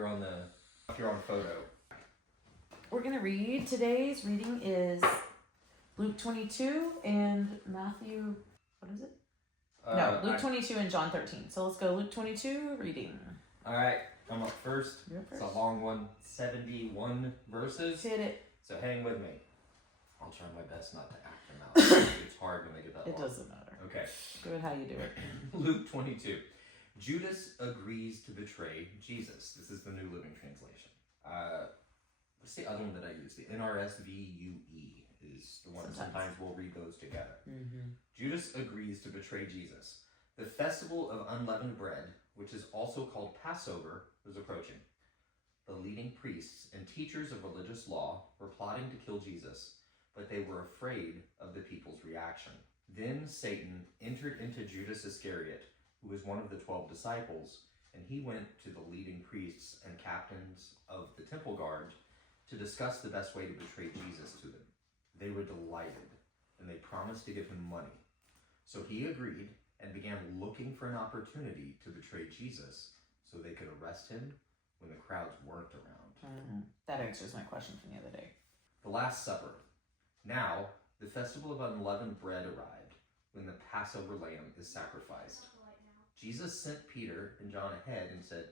you're on photo. We're going to read. Today's reading is Luke 22 and Matthew, what is it? Luke 22 and John 13. So let's go Luke 22, reading. All right, I'm up first. You're up first. It's a long one, 71 verses. Hit it. So hang with me. I'll try my best not to act them out. It's hard when they get that long. It doesn't matter. Okay. Do it how you do it. Luke 22. Judas agrees to betray Jesus. This is the New Living Translation. What's the other one that I use? The NRSVUE is the one. Sometimes we'll read those together. Mm-hmm. Judas agrees to betray Jesus. The festival of unleavened bread, which is also called Passover, was approaching. The leading priests and teachers of religious law were plotting to kill Jesus, but they were afraid of the people's reaction. Then Satan entered into Judas Iscariot, who was one of the 12 disciples, and he went to the leading priests and captains of the temple guard to discuss the best way to betray Jesus to them. They were delighted, and they promised to give him money. So he agreed and began looking for an opportunity to betray Jesus so they could arrest him when the crowds weren't around. Mm-hmm. That answers my question from the other day. The Last Supper. Now, the festival of unleavened bread arrived, when the Passover lamb is sacrificed. Jesus sent Peter and John ahead and said,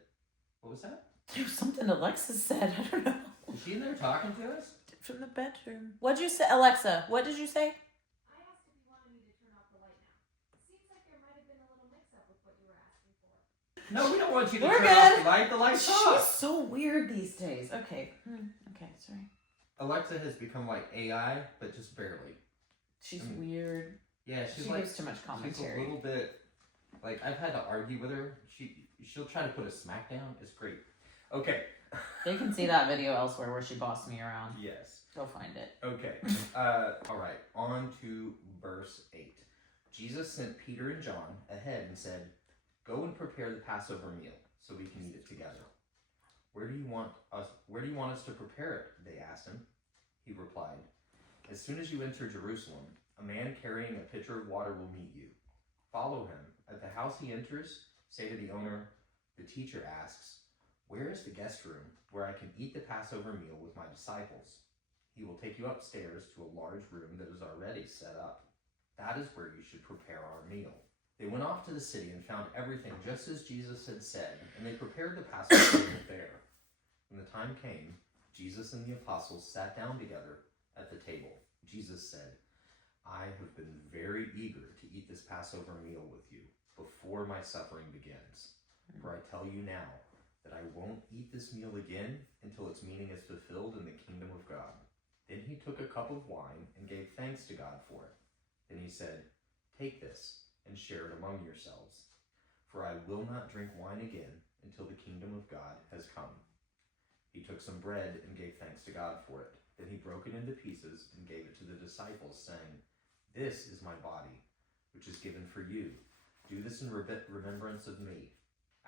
what was that? There was something Alexa said. I don't know. Is she in there talking to us? From the bedroom. What'd you say, Alexa? What did you say? I asked if you wanted me to turn off the light now. It seems like there might have been a little mix-up with what you were asking for. No, we don't want you to We're turn good. off the light. The light's She's off. so weird these days. Okay. Okay, sorry. Alexa has become like AI, but just barely. She's weird. Yeah, she's she like, gives too much commentary. She's a little bit, like, I've had to argue with her. She'll try to put a smack down. It's great. Okay. They can see that video elsewhere where she bossed me around. Yes. Go find it. Okay. All right. On to verse 8. Jesus sent Peter and John ahead and said, go and prepare the Passover meal so we can eat it together. Where do you want us to prepare it? They asked him. He replied, as soon as you enter Jerusalem, a man carrying a pitcher of water will meet you. Follow him. At the house he enters, say to the owner, the teacher asks, where is the guest room where I can eat the Passover meal with my disciples? He will take you upstairs to a large room that is already set up. That is where you should prepare our meal. They went off to the city and found everything just as Jesus had said, and they prepared the Passover meal there. When the time came, Jesus and the apostles sat down together at the table. Jesus said, I have been very eager to eat this Passover meal with you before my suffering begins. For I tell you now that I won't eat this meal again until its meaning is fulfilled in the kingdom of God. Then he took a cup of wine and gave thanks to God for it. Then he said, take this and share it among yourselves. For I will not drink wine again until the kingdom of God has come. He took some bread and gave thanks to God for it. Then he broke it into pieces and gave it to the disciples, saying, this is my body, which is given for you. Do this in remembrance of me.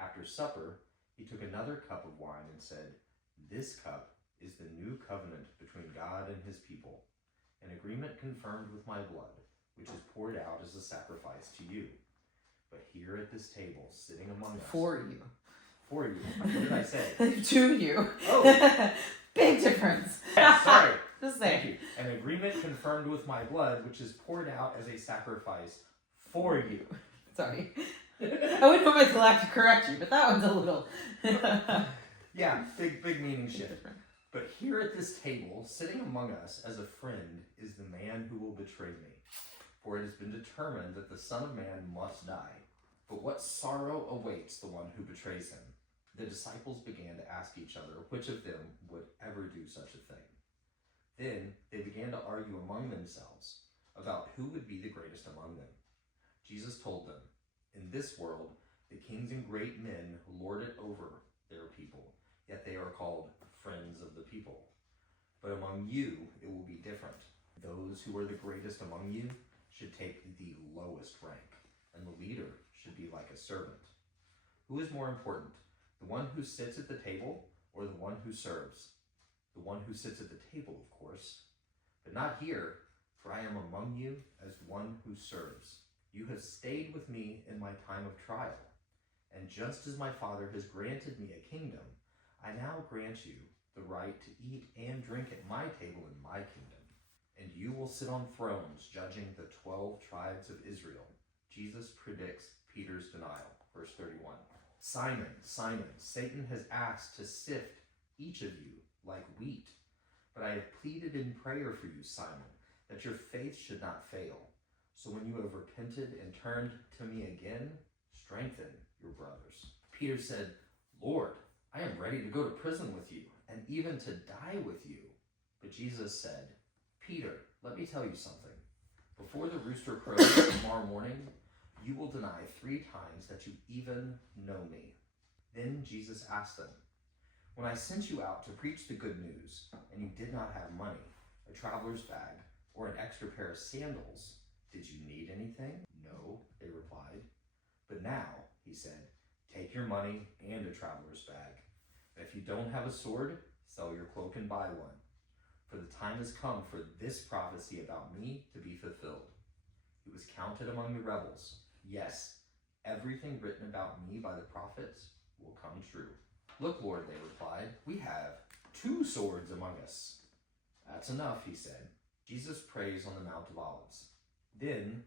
After supper, he took another cup of wine and said, this cup is the new covenant between God and his people, an agreement confirmed with my blood, which is poured out as a sacrifice to you. But here at this table, sitting among us... For you. For you. What did I say? To you. Oh. Big difference. Yeah, sorry. Just Thank you. An agreement confirmed with my blood, which is poured out as a sacrifice for you. Sorry. I would normally have to correct you, but that one's a little... Yeah, big meaning shift. But here at this table, sitting among us as a friend, is the man who will betray me. For it has been determined that the Son of Man must die. But what sorrow awaits the one who betrays him? The disciples began to ask each other which of them would ever do such a thing. Then they began to argue among themselves about who would be the greatest among them. Jesus told them, in this world, the kings and great men lord it over their people, yet they are called friends of the people. But among you, it will be different. Those who are the greatest among you should take the lowest rank, and the leader should be like a servant. Who is more important, the one who sits at the table or the one who serves? The one who sits at the table, of course. But not here, for I am among you as one who serves. You have stayed with me in my time of trial, and just as my Father has granted me a kingdom, I now grant you the right to eat and drink at my table in my kingdom, and you will sit on thrones judging the 12 tribes of Israel. Jesus predicts Peter's denial. Verse 31. Simon, Simon, Satan has asked to sift each of you like wheat, but I have pleaded in prayer for you, Simon, that your faith should not fail. So when you have repented and turned to me again, strengthen your brothers. Peter said, Lord, I am ready to go to prison with you, and even to die with you. But Jesus said, Peter, let me tell you something. Before the rooster crows tomorrow morning, you will deny 3 times that you even know me. Then Jesus asked them, when I sent you out to preach the good news, and you did not have money, a traveler's bag, or an extra pair of sandals, did you need anything? No, they replied. But now, he said, take your money and a traveler's bag. And if you don't have a sword, sell your cloak and buy one. For the time has come for this prophecy about me to be fulfilled. It was counted among the rebels. Yes, everything written about me by the prophets will come true. Look, Lord, they replied, we have 2 swords among us. That's enough, he said. Jesus prays on the Mount of Olives. Then,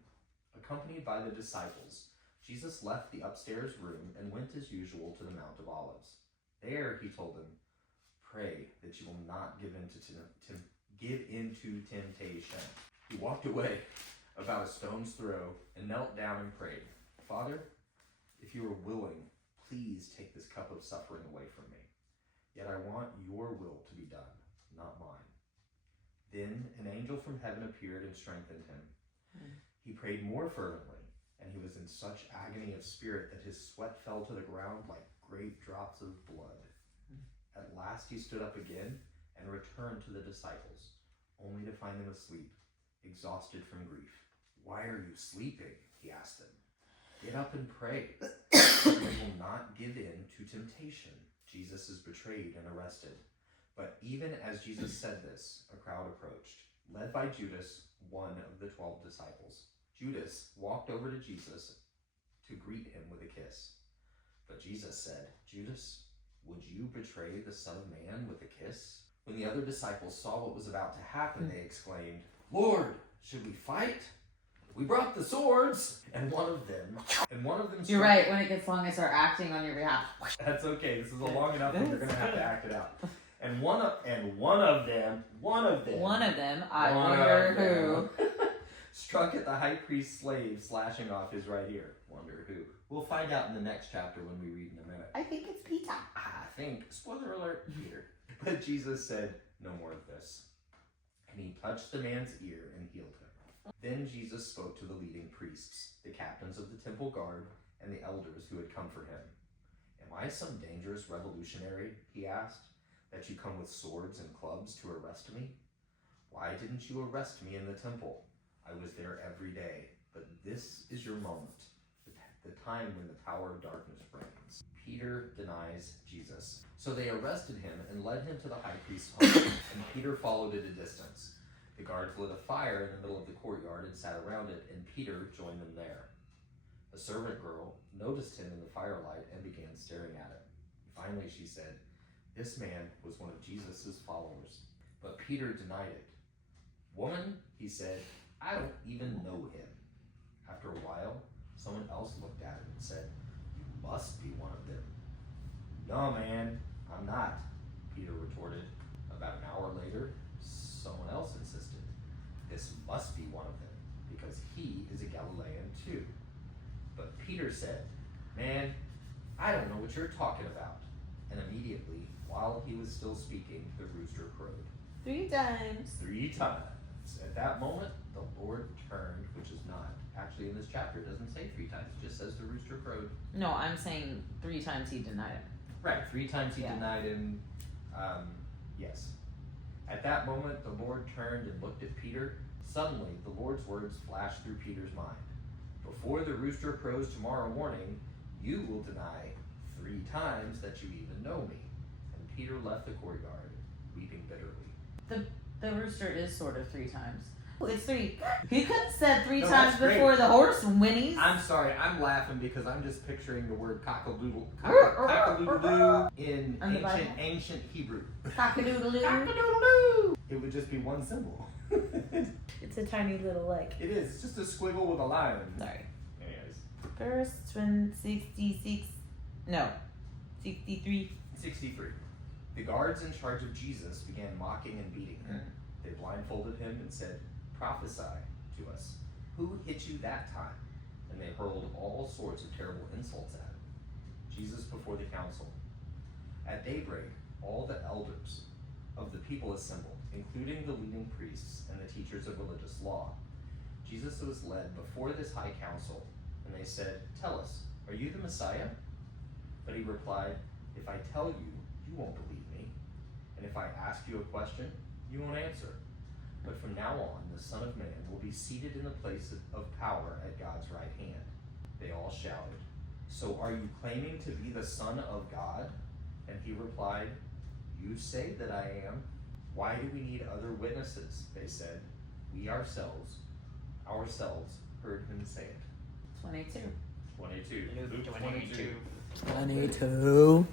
accompanied by the disciples, Jesus left the upstairs room and went as usual to the Mount of Olives. There, he told them, pray that you will not give into temptation. He walked away about a stone's throw and knelt down and prayed, Father, if you are willing, please take this cup of suffering away from me. Yet I want your will to be done, not mine. Then an angel from heaven appeared and strengthened him. He prayed more fervently, and he was in such agony of spirit that his sweat fell to the ground like great drops of blood. At last he stood up again and returned to the disciples, only to find them asleep, exhausted from grief. Why are you sleeping? He asked them. Get up and pray, so you will not give in to temptation. Jesus is betrayed and arrested. But even as Jesus said this, a crowd approached, led by Judas, one of the 12 disciples. Judas walked over to Jesus to greet him with a kiss. But Jesus said, Judas, would you betray the Son of Man with a kiss? When the other disciples saw what was about to happen, they exclaimed, Lord, should we fight? We brought the swords, and one of them. You're right. When it gets long, I start acting on your behalf. That's okay. This is a long enough that you're gonna have to act it out. And one of them, I wonder who, struck at the high priest's slave, slashing off his right ear. Wonder who. We'll find out in the next chapter when we read in a minute. I think it's Peter. I think, spoiler alert, Peter. But Jesus said, no more of this. And he touched the man's ear and healed him. Then Jesus spoke to the leading priests, the captains of the temple guard, and the elders who had come for him. Am I some dangerous revolutionary, he asked, that you come with swords and clubs to arrest me? Why didn't you arrest me in the temple? I was there every day, but this is your moment, the time when the power of darkness reigns. Peter denies Jesus. So they arrested him and led him to the high priest's home, and Peter followed at a distance. The guards lit a fire in the middle of the courtyard and sat around it, and Peter joined them there. A servant girl noticed him in the firelight and began staring at him. Finally, she said, this man was one of Jesus' followers. But Peter denied it. Woman, he said, I don't even know him. After a while, someone else looked at him and said, you must be one of them. No, man, I'm not, Peter retorted. About an hour later, someone else insisted, this must be one of them, because he is a Galilean too. But Peter said, man, I don't know what you're talking about. And immediately, while he was still speaking, the rooster crowed. 3 times. 3 times. At that moment, the Lord turned, which is not actually in this chapter. It doesn't say 3 times. It just says the rooster crowed. No, I'm saying 3 times he denied it. Right, 3 times he denied him. Yes. At that moment, the Lord turned and looked at Peter. Suddenly, the Lord's words flashed through Peter's mind. Before the rooster crows tomorrow morning, you will deny 3 times that you even know me. And Peter left the courtyard, weeping bitterly. The rooster is sort of 3 times. It's 3. He could have said 3 No, times that's great. before the horse whinnies. I'm sorry, I'm laughing because I'm just picturing the word cockle-doodle in On the Bible? ancient Hebrew. Cock-a-doodle-doo. Cock-a-doodle-doo! It would just be one symbol. It's a tiny little like. It is. It's just a squiggle with a line. Sorry. Anyways. Verse 66. No. 63. 63. The guards in charge of Jesus began mocking and beating him. They blindfolded him and said, "Prophesy to us. Who hit you that time?" And they hurled all sorts of terrible insults at him. Jesus before the council. At daybreak, all the elders of the people assembled, including the leading priests and the teachers of religious law. Jesus was led before this high council, and they said, "Tell us, are you the Messiah?" But he replied, "If I tell you, you won't believe me. And if I ask you a question, you won't answer. But from now on, the Son of Man will be seated in the place of power at God's right hand." They all shouted, "So are you claiming to be the Son of God?" And he replied, "You say that I am. Why do we need other witnesses?" They said. "We ourselves heard him say it." 22. 22. Luke 22. 22.